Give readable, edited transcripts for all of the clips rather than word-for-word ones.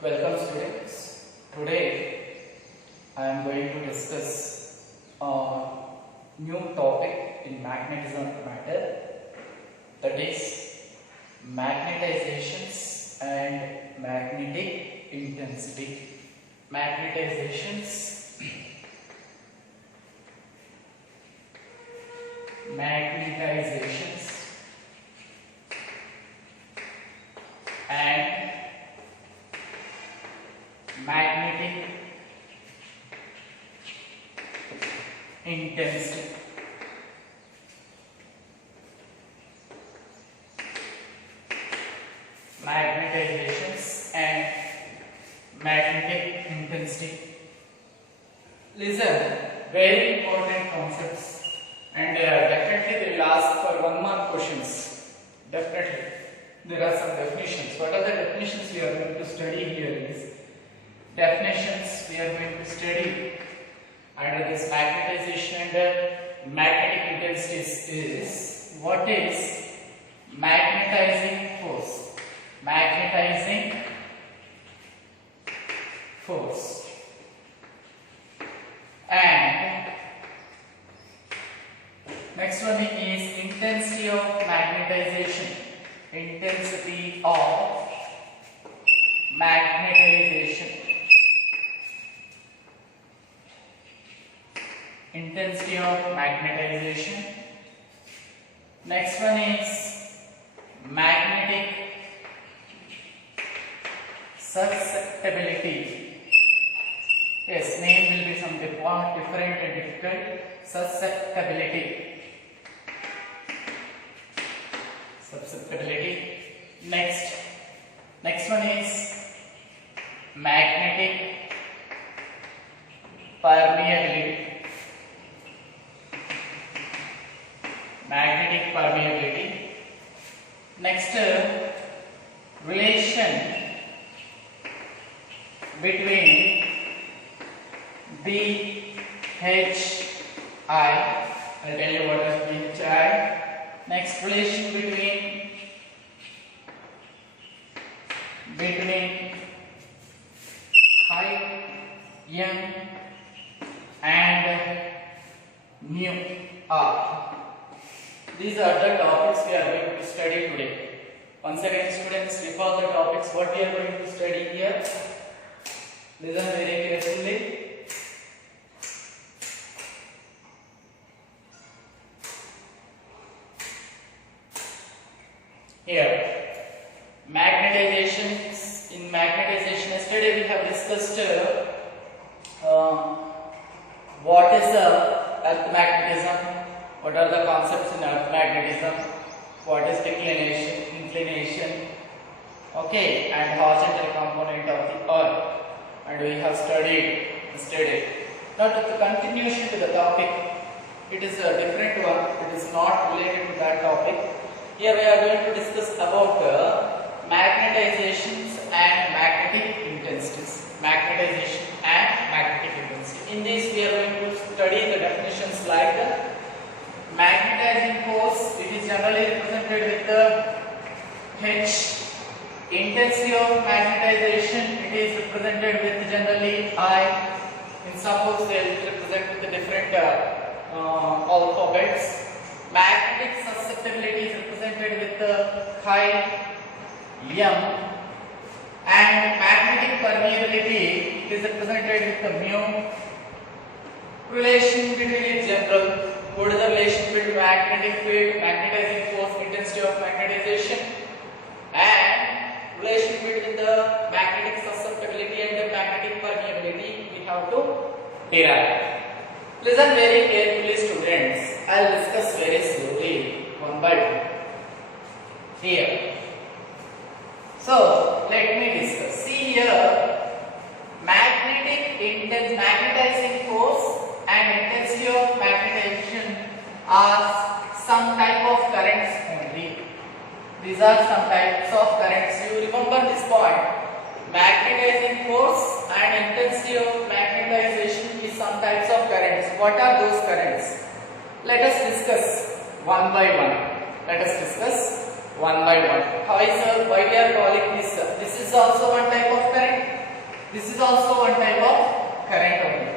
Welcome students. Today I am going to discuss a new topic in magnetism matter, that is magnetizations and magnetic intensity. Magnetizations, magnetizations and magnetic intensity. Magnetizations and magnetic intensity. Listen, very important concepts, and definitely they will ask for 1 mark questions. Definitely. There are some definitions. What are the definitions we are going to study here is definitions we are going to study under this magnetization and magnetic intensities is what is magnetizing force. Magnetizing force. And next one is intensity of magnetization. Intensity of magnetization. Intensity of magnetization. Next one is magnetic susceptibility. Yes, name will be something different and difficult. Susceptibility. Susceptibility. Next one is magnetic permeability. Magnetic permeability. Next, relation between BHI. I'll tell you what is BHI. Next, relation between chi m and mu r. These are the topics we are going to study today. Once again, students, recall the topics what we are going to study here. Listen very carefully. Here, magnetizations. In magnetization, yesterday we have discussed what is earth magnetism. What are the concepts in earth magnetism? What is declination, inclination, okay, and horizontal component of the earth, and we have studied yesterday. Now to the continuation to the topic, it is a different one, it is not related to that topic. Here we are going to discuss about magnetizations and magnetic intensities. Magnetization and magnetic intensity. In this we are going to study the definitions like magnetizing force, it is generally represented with the H. Intensity of magnetization, it is represented with generally I. In suppose they will represent with the different alphabets. Magnetic susceptibility is represented with the chi m, and magnetic permeability is represented with the mu. Relation between its general. What is the relation between magnetic field, magnetizing force, intensity of magnetization, and relation between the magnetic susceptibility and the magnetic permeability we have to derive. Listen very carefully, students. I will discuss very slowly, one by one. Here. So, let me discuss. See here, magnetizing force and intensity of magnetization are some type of currents only. These are some types of currents. You remember this point. Magnetizing force and intensity of magnetization is some types of currents. What are those currents? Let us discuss one by one. Let us discuss one by one. How is why we are calling this? This is also one type of current. This is also one type of current only.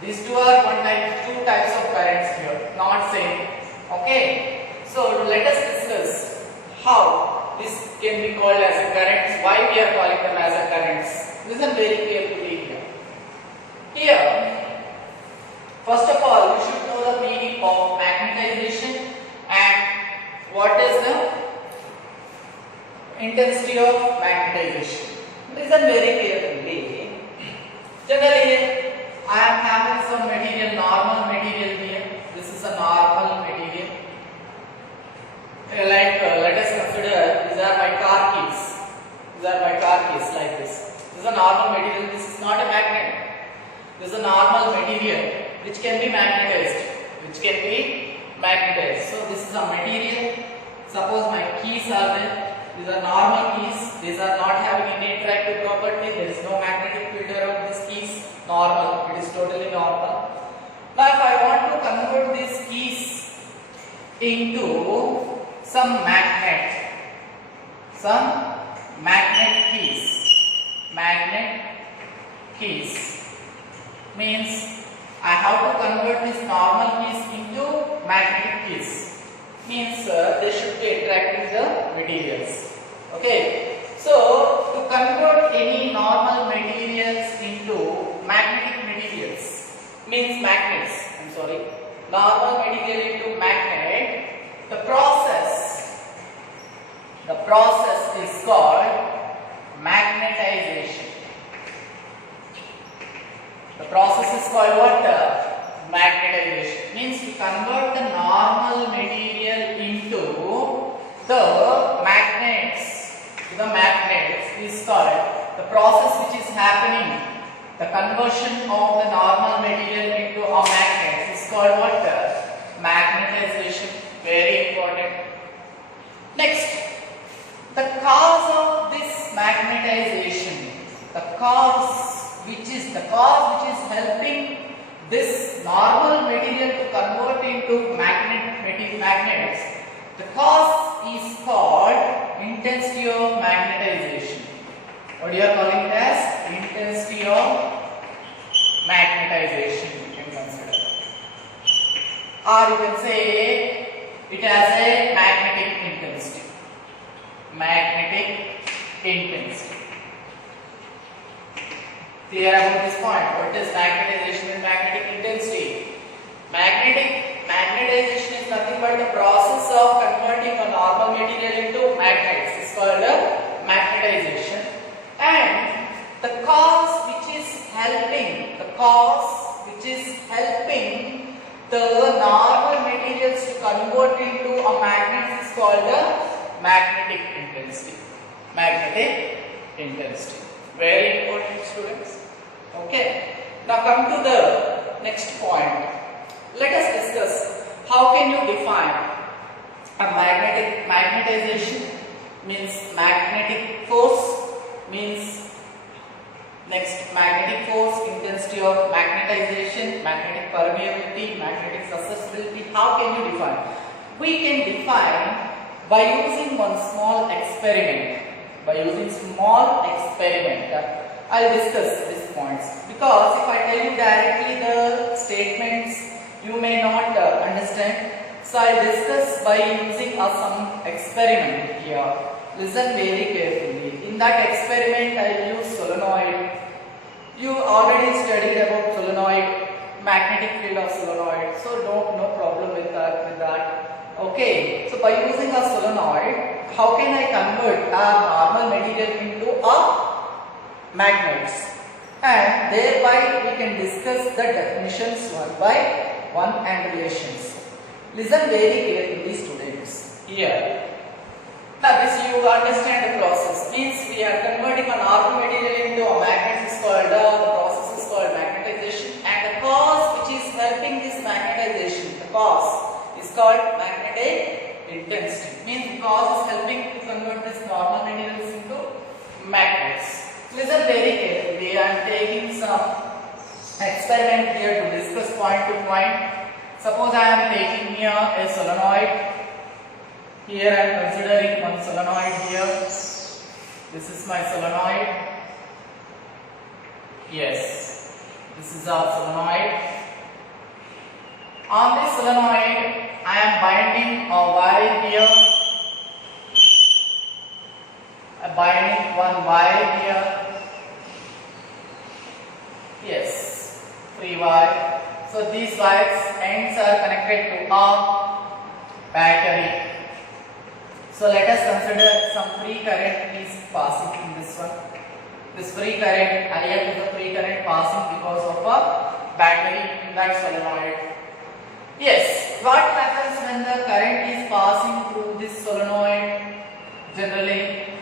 These two are two types of currents here, not same. Okay. So let us discuss how this can be called as a current. Why we are calling them as a currents? Listen very carefully here. Here, first of all, you should know the meaning of magnetization and what is the intensity of magnetization. Listen very carefully. Generally, I am having some material, normal material here. This is a normal material. Let us consider these are my car keys. These are my car keys like this. This is a normal material. This is not a magnet. This is a normal material which can be magnetized. So this is a material. Suppose my keys are there. These are normal keys. These are not having any attractive property. There is no magnetic field around these keys. Normal. It is totally normal. Now if I want to convert these keys into some magnet keys means I have to convert these normal keys into magnetic keys. Means they should be attracting the materials. Okay. So to convert any normal materials into magnetic materials means magnets. Normal material into magnet. The process is called magnetization. The process is called what? Magnetization. Means to convert the normal material into the magnets. Is called the process which is happening. The conversion of the normal material into a magnet is called what? Magnetization. Very important. Next, the cause of this magnetization, the cause which is helping this normal material to convert into magnets, the cause is called intensity of magnetization. What you are calling it as? Intensity of magnetization, you can consider. Or you can say it has a magnetic intensity. Clear about this point? What is magnetization and magnetic intensity? Magnetization is nothing but the process of converting a normal material into magnets. It's called a magnetization. And the cause which is helping the normal materials to convert into a magnet is called the magnetic intensity. Very important, students. Okay. Now come to the next point. Let us discuss how can you define a magnetization means magnetic force means next magnetic force, intensity of magnetization, magnetic permeability, magnetic susceptibility. How can you define? We can define by using one small experiment. I'll discuss these points because if I tell you directly the statements, you may not understand. So I'll discuss by using some experiment here. Listen very carefully. In that experiment, I'll use solenoid. You already studied about solenoid, magnetic field of solenoid. So no problem with that. Okay. So by using a solenoid, how can I convert a normal material into a magnets? And thereby we can discuss the definitions one by one and relations. Listen very carefully, students. Here. Now this you understand the process. Means we are converting a normal material into a magnet is called the process is called magnetization, and the cause which is helping this magnetization, the cause is called magnetic intensity. Means the cause is helping to convert this normal materials into magnets. Listen very carefully. I am taking some experiment here to discuss point to point. Suppose I am taking here a solenoid. Here I am considering one solenoid here. This is my solenoid. Yes, this is our solenoid. On this solenoid, I am binding a wire here. I am binding one wire here. Yes, free wire. So these wires ends are connected to a battery. So let us consider some free current is passing in this one. This free current, IF is the free current passing because of a battery in that solenoid. Yes, what happens when the current is passing through this solenoid? Generally,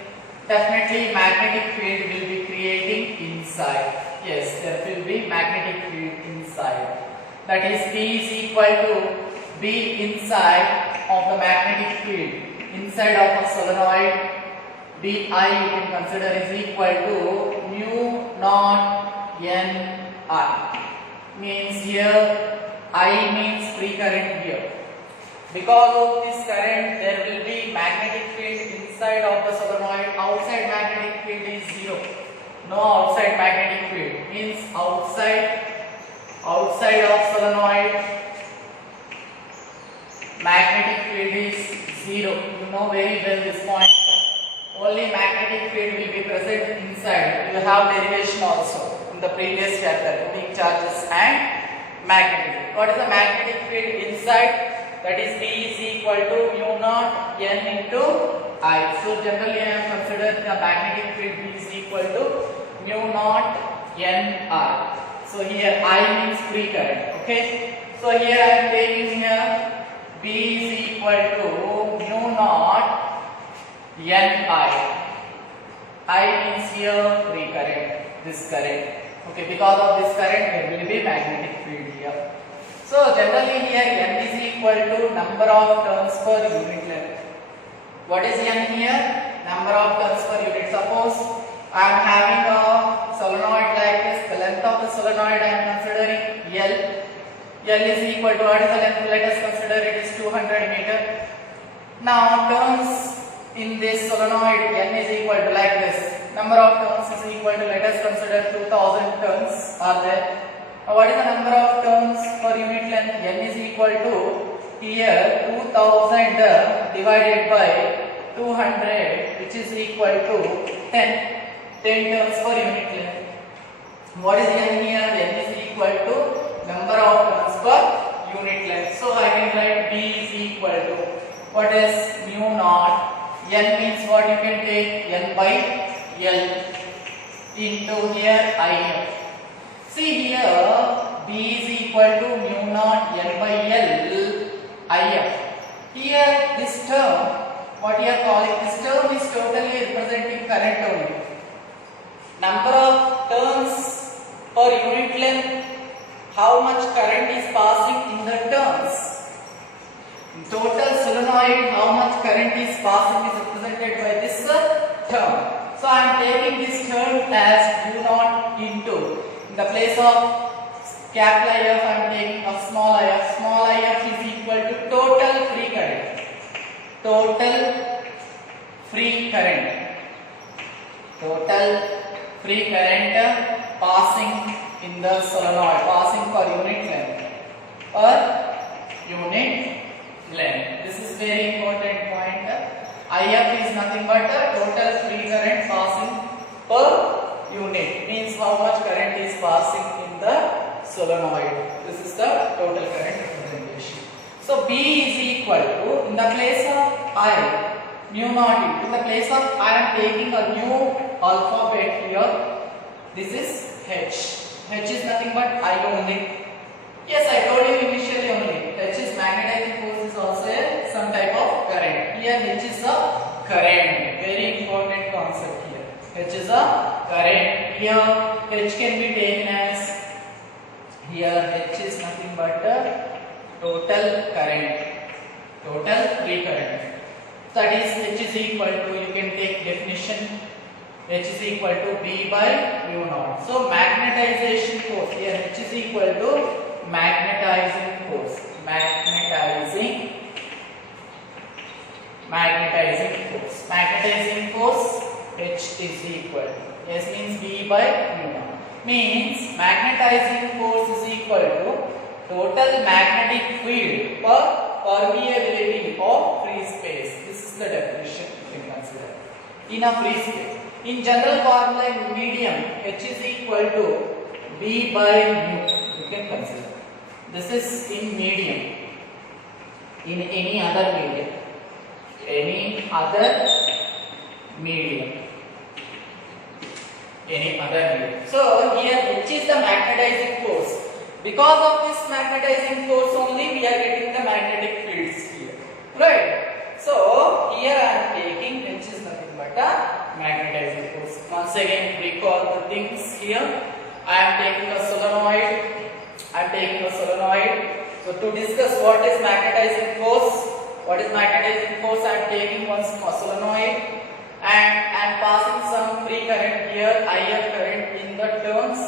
definitely magnetic field will be creating inside. Yes, there will be magnetic field inside. That is B is equal to B inside of the magnetic field. Inside of a solenoid, Bi you can consider is equal to mu naught N I. Means here I means free current here. Because of this current, there will be magnetic field inside of the solenoid. Outside magnetic field is zero. No outside magnetic field. Means outside of solenoid magnetic field is zero. You know very well this point. Only magnetic field will be present inside. You have derivation also in the previous chapter, unit charges and magnetic. What is the magnetic field inside? That is B is equal to mu naught N into I. So generally I have considered the magnetic field B is equal to mu naught N I. So here I means free current. Okay. So here I am taking here B is equal to mu naught N I. I means here free current, this current. Okay, because of this current there will be magnetic field here. So generally here N is equal to number of turns per unit length. What is N here? Number of turns per unit. Suppose I am having a solenoid like this. The length of the solenoid I am considering L. L is equal to, what is the length? Let us consider it is 200 meter. Now turns in this solenoid N is equal to like this. Number of turns is equal to, let us consider 2000 turns are there. Now what is the number of turns per unit length? N is equal to here 2000 divided by 200, which is equal to 10 turns per unit length. What is N here? N is equal to number of turns per unit length. So I can write B is equal to, what is mu naught? N means what you can take? N by L into here IF. See here B is equal to mu naught N by L IF. Here this term, what you are calling, this term is totally representing current only. Number of turns per unit length, how much current is passing in the turns. Total solenoid, how much current is passing is represented by this term. So I am taking this term as mu naught into, in the place of capital IF I am taking a small if. Small if is equal to total free current. Total free current. Total free current passing in the solenoid, passing per unit length. Per unit length. This is very important point. IF is nothing but a total free current passing per unit. Means how much current is passing in the solenoid. This is the total current representation. So B is equal to, in the place of I, mu naught. In the place of I am taking a new alphabet here. This is H. H is nothing but I only. Yes, I told you initially only. H is magnetizing force is also some type of current. Here H is a current. Very important concept here. H is a current. Here H can be taken as, here H is nothing but total current. Total free current. That is H is equal to, you can take definition, H is equal to B by mu naught. So magnetization force, here H is equal to magnetizing force. Magnetizing magnetizing force. Magnetizing force H is equal to S means V by mu naught. Means magnetizing force is equal to total magnetic field per permeability of free space. This is the definition you can consider. In a free space. In general formula in medium, H is equal to V by mu. You can consider. This is in medium. In any other medium. Any other medium. Any other medium. So here H is the magnetizing force. Because of this magnetizing force only we are getting the magnetic fields here. Right. So here I am taking H is nothing but a magnetizing force. Once again recall the things here. I am taking a solenoid. So to discuss what is magnetizing force, I am taking one solenoid and I am passing some free current here, IF current in the turns.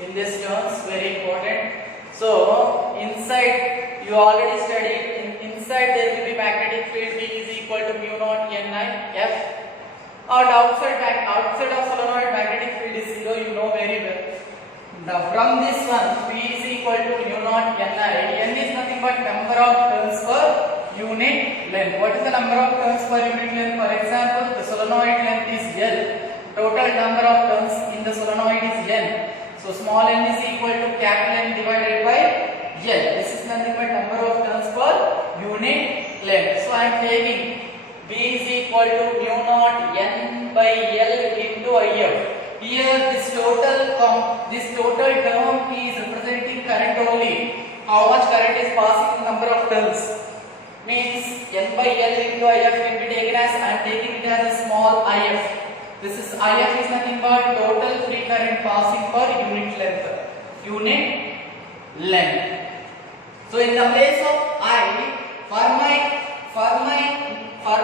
In this terms, very important. So inside you already studied. Inside there will be magnetic field V is equal to mu naught N I F. And outside of solenoid magnetic field is 0. You know very well. Now from this one, V is equal to mu naught N I. N is nothing but number of turns per unit length. What is the number of turns per unit length? For example, the solenoid length is L. Total number of turns in the solenoid is N. So small n is equal to capital N divided by L. This is nothing but number of turns per unit length. So I am taking V is equal to mu naught N by L into IF. Here this total term is representing current only. How much current is passing, number of turns. Means N by L into IF can be taken as, I am taking it as a small IF. This is IF is nothing but total free current passing per unit length. So in the place of I, for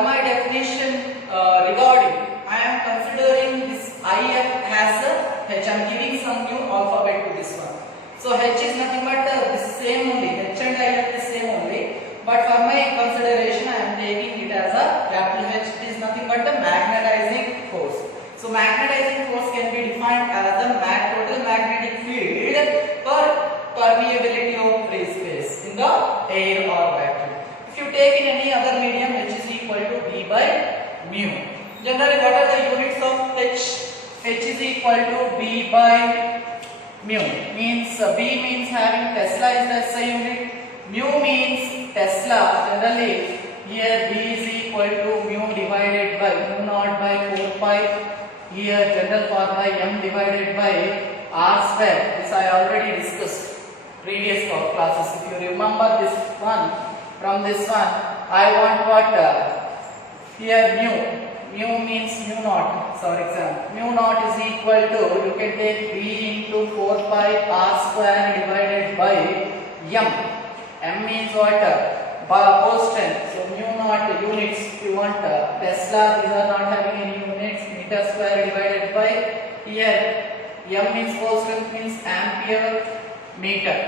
my definition regarding, I am considering this IF as a H. I am giving some new alphabet to this one. So H is nothing but the same only. H and IF is same only. But for my consideration, I am taking it as a capital H. It is nothing but the magnetizing force. So magnetizing force can be defined as the total magnetic field per permeability of free space in the air or vacuum. If you take in any other medium, H is equal to V by mu. Generally, what are the units of H? H is equal to V by mu. Means V means having Tesla is the SI unit. Mu means Tesla. Generally, here V is equal to mu divided by mu naught by 4 pi. Here general formula M divided by R square. This I already discussed previous classes. If you remember this one, from this one, I want what? Here mu means mu naught. For example, mu naught is equal to, you can take V into 4 pi R square divided by M. M means what? Pole strength. So mu naught units. If you want Tesla, these are not having any units. Meter square divided by here. M means pole strength means ampere meter.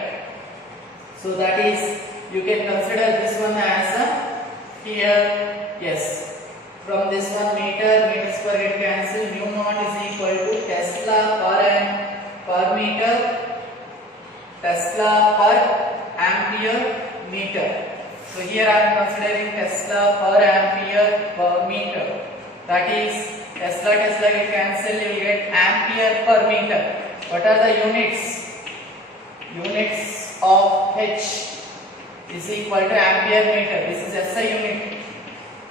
So that is, you can consider this one as here. Yes. From this one meter square get cancel. Mu naught is equal to Tesla per meter. Tesla per ampere meter. So here I am considering Tesla per ampere per meter. That is Tesla get cancelled, you will get ampere per meter. What are the units? Units of H is equal to ampere meter. This is SI unit.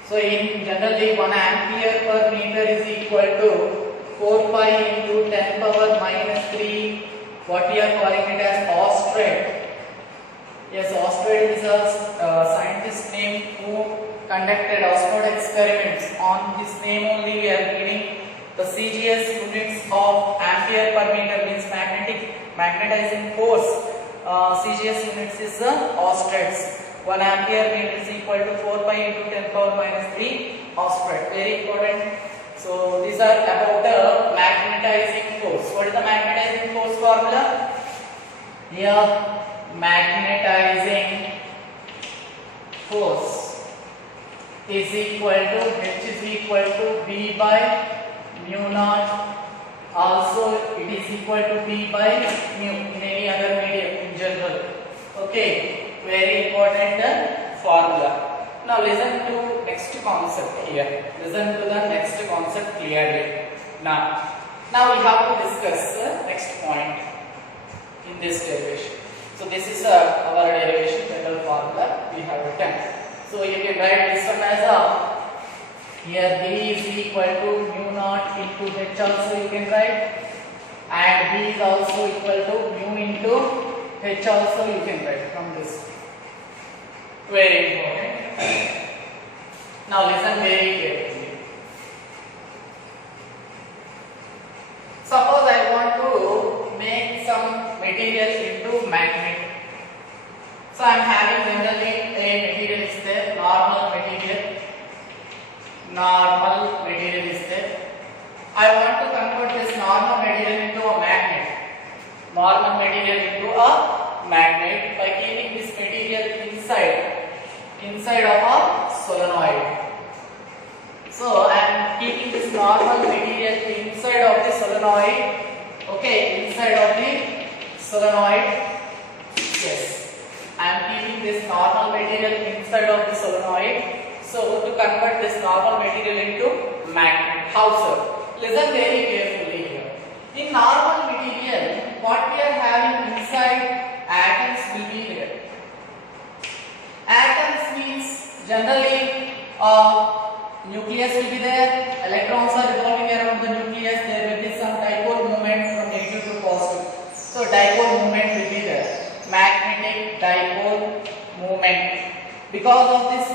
So in generally 1 ampere per meter is equal to 4 pi into 10 power minus 3. What we are calling it as Oersted. Yes, Oersted is a scientist name who conducted Oersted experiments. On his name only we are giving the CGS units of ampere per meter, means magnetizing force. CGS units is Oersted's. 1 ampere meter is equal to 4 pi into 10 power minus 3 Oersted. Very important. So these are about the magnetizing force. What is the magnetizing force formula? Here magnetizing force is equal to H is equal to B by mu naught. Also it is equal to B by mu in any other medium in general. Okay, very important formula. Now listen to next concept here. Listen to the next concept clearly. Now we have to discuss next point in this derivation. So this is our derivation general formula we have written. So you can write this one as here B is equal to mu naught into H also you can write, and B is also equal to mu into H also you can write from this. Very important. Now listen very carefully. Suppose I want to make some material into magnet. So I am having generally a material is there, normal material is there. I want to convert this normal material into a magnet. Normal material into a magnet by keeping this material inside of a solenoid. So I am keeping this normal material inside of the solenoid. Okay, inside of the solenoid. Yes, I am keeping this normal material inside of the solenoid. So to convert this normal material into magnet, how so? Listen very carefully here. In normal material, what we are having inside, atoms will be there. Atoms means generally nucleus will be there, electrons are revolving around the nucleus, there will be some dipole moment from negative to positive. So dipole moment will be there, magnetic dipole moment. Because of this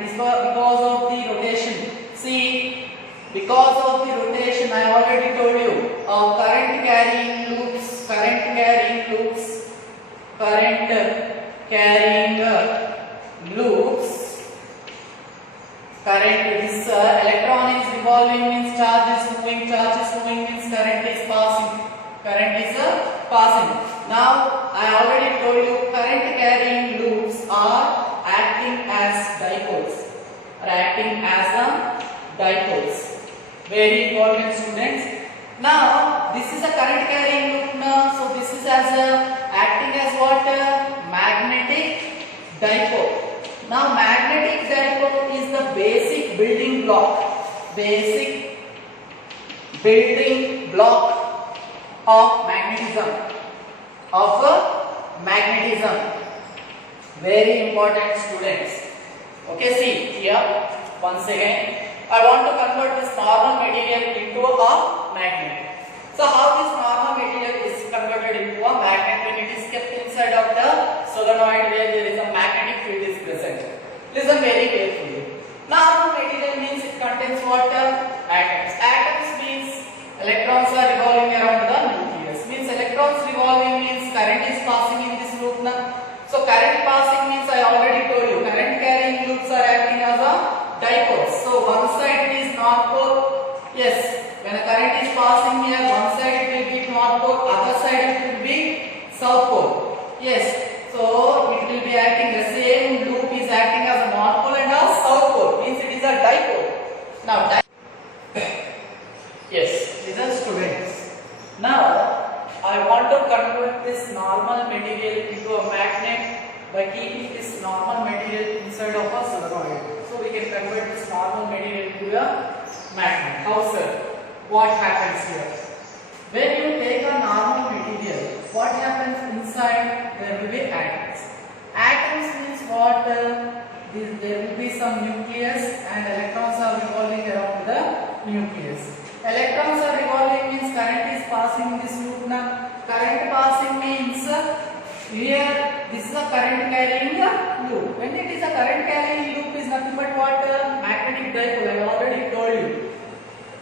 because of the rotation, see, because of the rotation I already told you, current carrying loops, this electron is revolving means charge is moving means current is passing. Now I already told you current carrying loops are acting as dipoles. Very important, students. Now this is a current carrying loop now, so this is acting as what? Magnetic dipole. Now magnetic dipole is the basic building block of magnetism. Very important, students. Okay, see here once again I want to convert this normal material into a magnet. So how this normal material is converted into a magnet when it is kept inside of the solenoid where there is a magnetic field is present? Listen very carefully. Normal material means it contains what? Atoms. Atoms means electrons are revolving around the nucleus. Means electrons revolving means current is passing in this loop now. So current passing means I already told you current carrying loops are acting as a dipoles. So one side it is north pole. Yes, when a current is passing here, one side it will be north pole, other side it will be south pole. Yes, so it will be acting, the same loop is acting as a north pole and a south pole. Means it is a dipole. Now yes, listen students. Now I want to convert this normal material into a magnet by keeping this normal material inside of a solenoid. So we can convert this normal material into a magnet. How, sir? What happens here? When you take a normal material, what happens inside? There will be atoms. Atoms means what? There will be some nucleus and electrons are revolving around the nucleus. Electrons are revolving means current is passing in this loop now. Current passing means here this is a current carrying loop. When it is a current carrying loop is nothing but what? Magnetic dipole. I already told you.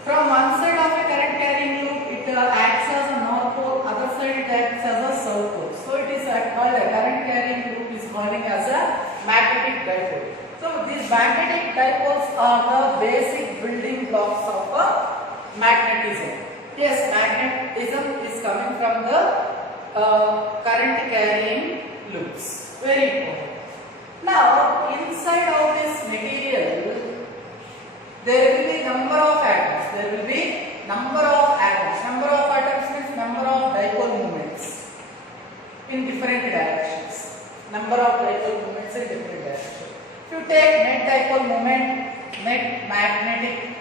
From one side of a current carrying loop it acts as a north pole, other side it acts as a south pole. So it is called a current carrying loop is calling as a magnetic dipole. So these magnetic dipoles are the basic building blocks of magnetism. Yes, magnetism is coming from the current carrying loops. Very important. Now inside of this material there will be number of atoms. There will be number of atoms. Number of atoms means number of dipole moments in different directions. Number of dipole moments in different directions. If you take net dipole moment, net magnetic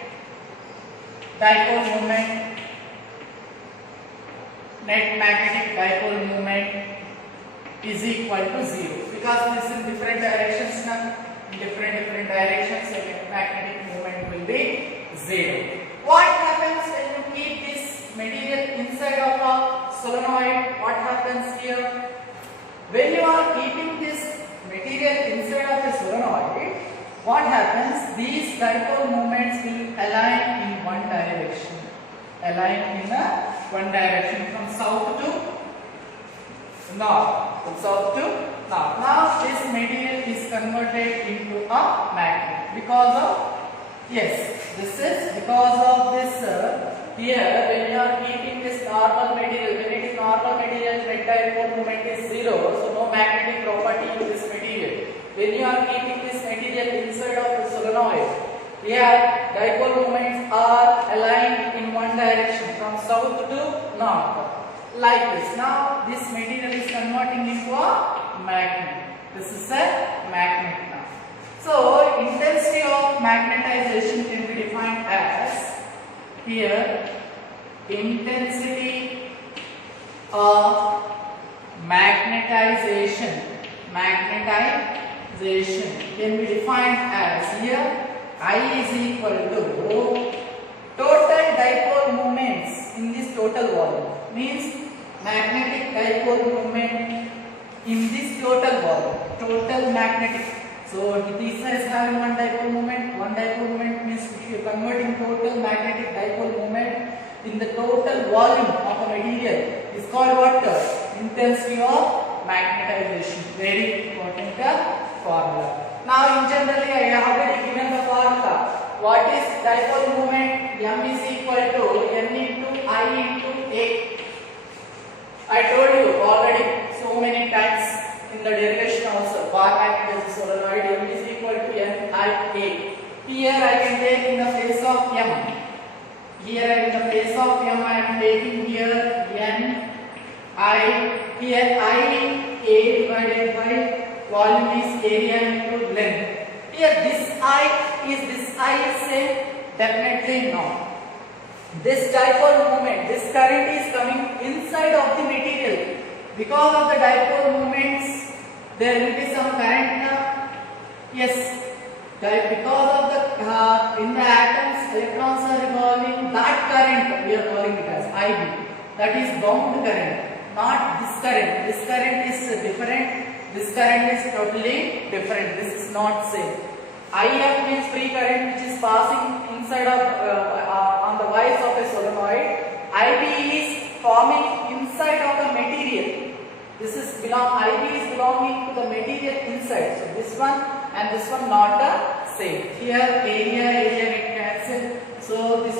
dipole moment, net magnetic dipole moment is equal to 0 because this is in different directions now. In different directions, so net magnetic moment will be 0. What happens when you keep this material inside of a solenoid? What happens here? When you are keeping this material inside of a solenoid, what happens? These dipole moments will align in one direction. Align in one direction from south to north. From south to north. Now this material is converted into a magnet because of, yes, this is because of this here when you are keeping this normal material, when it is normal material, net dipole moment is 0, so no magnetic property in this material. When you are keeping this material inside of the solenoid, here dipole moments are aligned in one direction from south to north. Like this. Now this material is converting into a magnet. This is a magnet now. So intensity of magnetization can be defined as here intensity of magnetization can be defined as here I is equal to total dipole moments in this total volume, means magnetic dipole moment in this total volume, total magnetic. So this is having one dipole moment means if you are converting total magnetic dipole moment in the total volume of a material is called what? Intensity of magnetization. Very important formula. Now in generally I have already given the formula. What is dipole moment? M is equal to N into I into A. I told you already so many times in the derivation also. Bar magnet is solenoid. M is equal to N I A. Here I can take in the place of M. Here in the place of M I am taking here N I. Here I A divided by volume is area into length. Here this I same? Definitely no. This dipole moment, this current is coming inside of the material. Because of the dipole moments, there will be some current. Yes, because of the in the atoms, electrons are revolving. That current we are calling it as IB. That is bound current, not this current. This current is different. This current is totally different. This is not same. IF means free current which is passing inside of on the wires of a solenoid. IB is forming inside of the material. This is IB is belonging to the material inside. So this one and this one not the same. Here area get cancelled. So this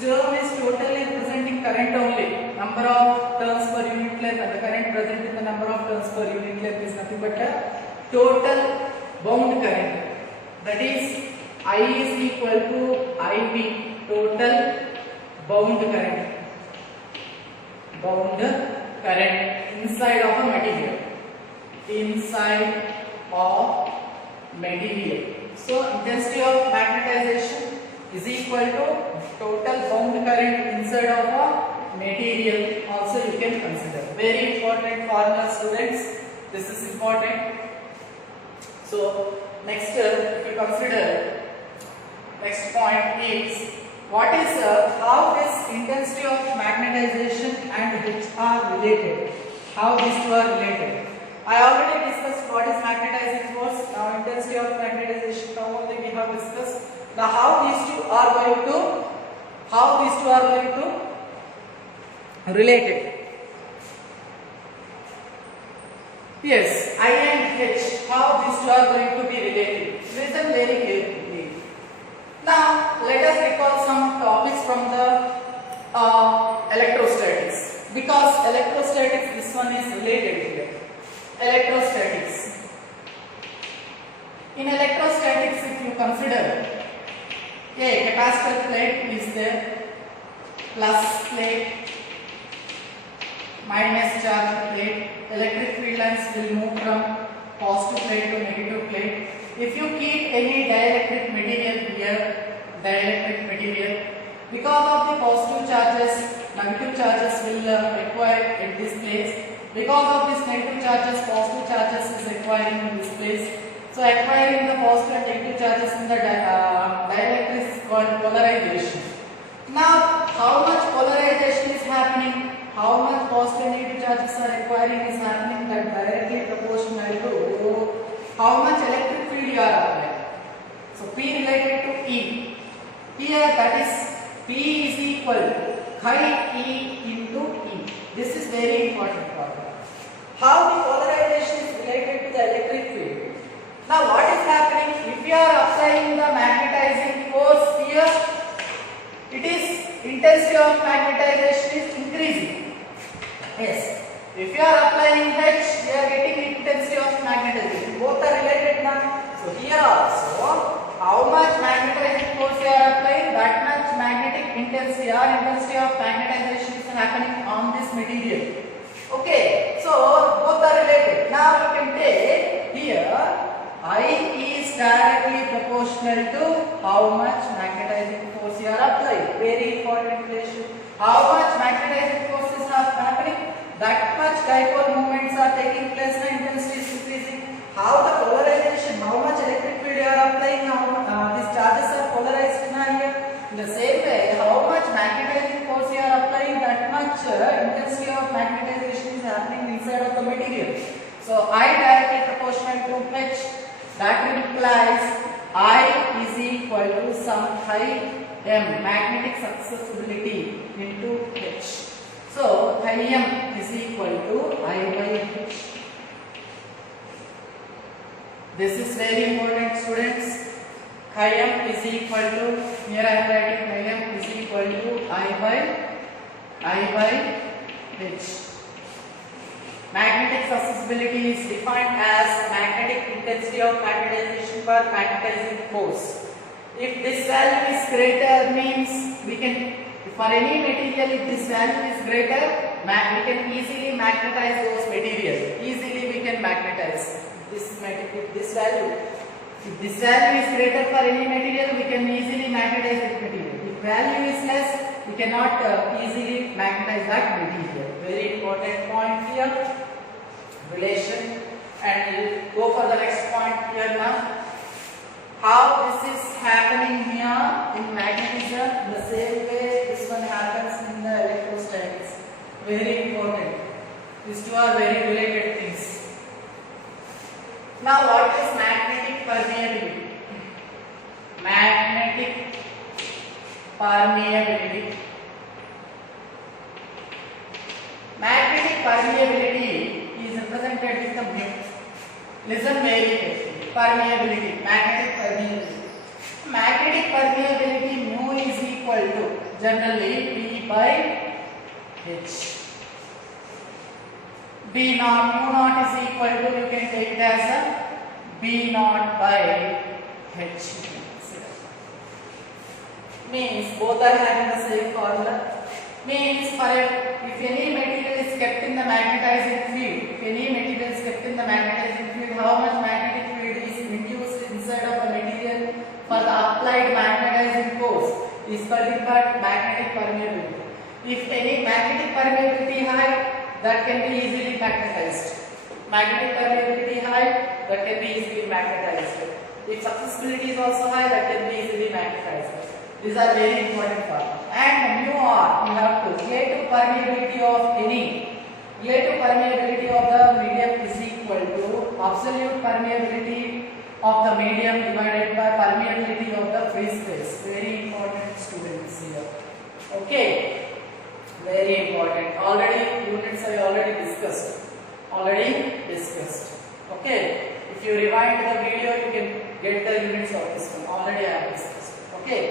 term is totally representing current only. Number of turns per unit length and the current present in the number of turns per unit length is nothing but a total bound current. That is I is equal to IB, total bound current. Bound current inside of a material. Inside of material. So intensity of magnetization is equal to total bound current inside of a material. Also you can consider. Very important formula, students. This is important. So next, if you consider, next point is what is how this intensity of magnetization and H are related. How these two are related. I already discussed what is magnetizing force. Now intensity of magnetization. Now only we have discussed. Now how these two are going to related. Yes, I and H, how these two are going to be related. Listen very carefully. Now, let us recall some topics from the electrostatics. Because electrostatics, this one is related here. Electrostatics. In electrostatics, if you consider, A capacitor plate is there, plus plate, minus charge plate. Electric field lines will move from positive plate to negative plate. If you keep any dielectric material here, dielectric material, because of the positive charges, negative charges will acquire at this place. Because of this negative charges, positive charges is acquiring in this place. So acquiring the positive and negative charges in the dielectric is called polarization. Now, how much polarization is happening? How much positive and negative charges are acquiring is happening, that directly proportional to how much electric field you are applying. So P related to E. Here that is P is equal to chi E into E. This is very important problem. How the polarization is related to the electric field. Now what is happening? If you are applying the magnetizing force here, it is intensity of magnetization is increasing. Yes. If you are applying H, you are getting intensity of magnetization. Both are related now. So here also, how much magnetizing force you are applying, that much magnetic intensity or intensity of magnetization is happening on this material. Okay. So both are related. Now you can take here I is directly proportional to how much magnetizing force you are applying. Very important relation. How much magnetizing force is happening, that much dipole movements are taking place and intensity is increasing. How the polarization, how much electric field you are applying, how these charges are polarized now here. In the same way, how much magnetizing force you are applying, that much intensity of magnetization is happening inside of the material. So I directly proportional to H. That implies I is equal to some phi m, magnetic susceptibility, into H. So phi m is equal to I by H. This is very important, students. Chi m is equal to, here I am writing chi m is equal to I by H. Magnetic susceptibility is defined as magnetic intensity of magnetization per magnetizing force. If this value is greater, means we can, for any material, if this value is greater, we can easily magnetize those materials. Easily we can magnetize this value. If this value is greater for any material, we can easily magnetize that material. If value is less, we cannot easily magnetize that material. Very important point here. Relation. And we'll go for the next point here now. How this is happening here in magnetism, the same way this one happens in the electrostatics. Very important. These two are very related things. Now what is magnetic permeability? Magnetic permeability. Magnetic permeability is represented with the mu. Listen very carefully. Permeability, magnetic permeability. Magnetic permeability mu is equal to generally P by H. B naught, mu naught is equal to, you can take it as a B naught by H. Means both are having the same formula. Means for if any material is kept in the magnetizing field, how much magnetic field is induced inside of the material for the applied magnetizing force is called magnetic permeability. If any magnetic permeability high, that can be easily magnetized. Magnetic permeability high, that can be easily magnetized. If susceptibility is also high, that can be easily magnetized. These are very important formulas. And mu r, you have to relative permeability of any, relative permeability of the medium is equal to absolute permeability of the medium divided by permeability of the free space. Very important, students here. Okay. Very important. Already units I already discussed. Okay. If you rewind the video, you can get the units of this one. Already I have discussed. Okay.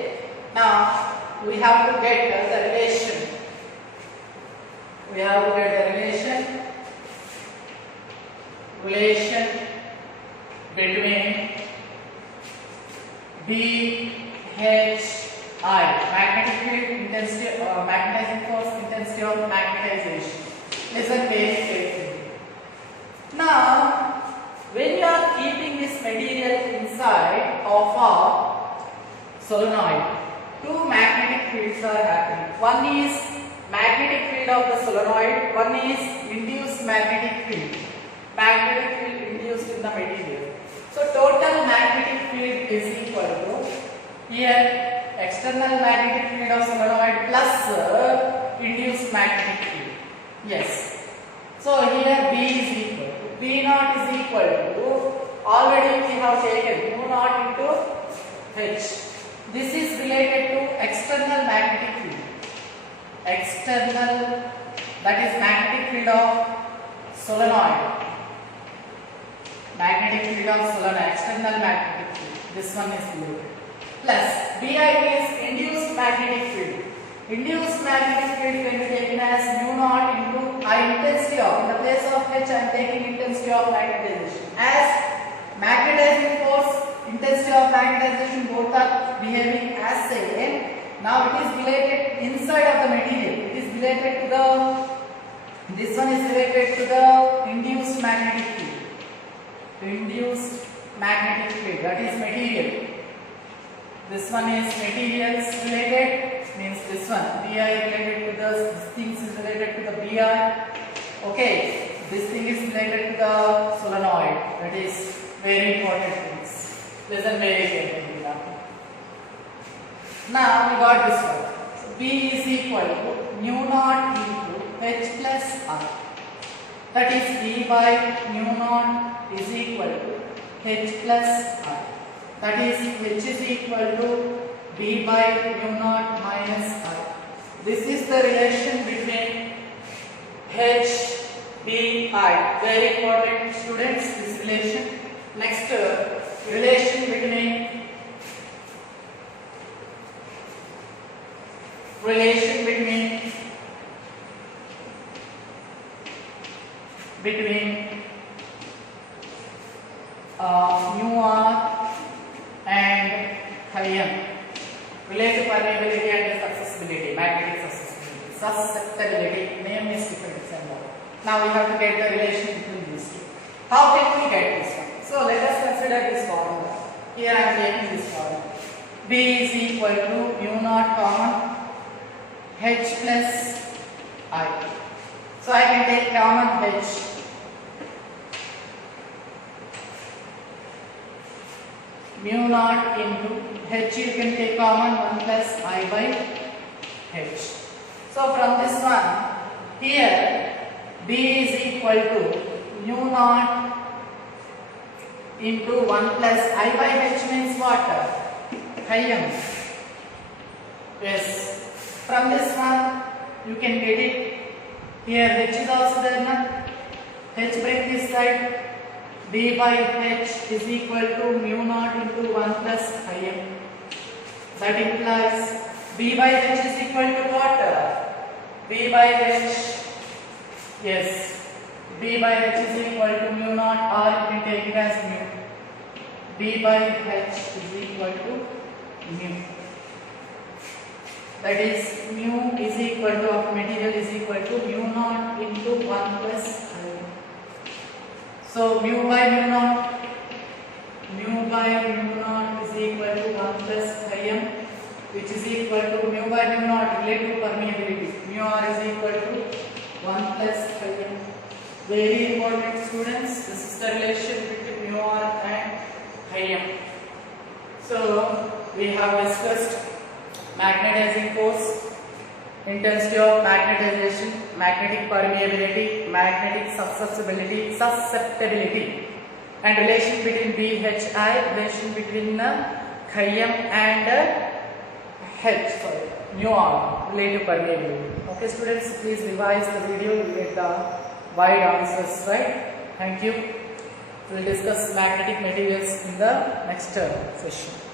Now we have to get the relation. Relation between B, H, I, magnetic field, intensity, magnetizing force, intensity of magnetization. Listen very carefully. Now, when you are keeping this material inside of a solenoid, two magnetic fields are happening. One is magnetic field of the solenoid, one is induced magnetic field. Magnetic field induced in the material. So total magnetic field is equal to here external magnetic field of solenoid plus induced magnetic field. Yes. So here B is equal to B naught is equal to, already we have taken mu naught into H. This is related to external magnetic field. External, that is magnetic field of solenoid. Magnetic field of solenoid, external magnetic field. This one is related. Plus BI is induced magnetic field. Induced magnetic field can be taken as mu naught into I intensity of, in the place of H I am taking intensity of magnetization. As magnetizing force, intensity of magnetization both are behaving as same. Now it is related inside of the material. It is related to the, this one is related to the induced magnetic field. Induced magnetic field, that is material. This one is materials related, means this one BI related to the, this thing is related to the BI. Okay, this thing is related to the solenoid. That is very important things. Listen very carefully now. Now we got this one. So B is equal to mu naught into H plus R. That is B by mu naught is equal to H plus R. That is H is equal to B by mu naught minus R. This is the relation between H, B, I. Very important students, this relation. Next relation between mu R and chi m. Relative permeability and susceptibility, magnetic susceptibility. Susceptibility, name is different. Now we have to get the relation between these two. How can we get this one? So let us consider this formula. Here I am taking this formula. B is equal to mu naught common H plus I. So I can take common H. Mu naught into H you can take common 1 plus I by H. So from this one, here B is equal to mu naught into 1 plus I by H means what? Chi m. Yes. From this one, you can get it. Here H is also there now. H break this side. B by H is equal to mu naught into 1 plus chi m. That implies B by H is equal to what? B by H. Yes. B by H is equal to mu naught or you can take it as mu. B by H is equal to mu. That is mu is equal to of material is equal to mu naught into 1 plus I. So mu by mu naught is equal to 1 plus chi m, which is equal to mu by mu naught relative permeability. Mu r is equal to 1 plus chi m. Very important students, this is the relation between mu r and chi m. So we have discussed magnetizing force, intensity of magnetization, magnetic permeability, magnetic susceptibility, and relation between BHI, relation between chi m and mu r, relative permeability. Okay students, please revise the video, you get the wide answers right. Thank you. We will discuss magnetic materials in the next session.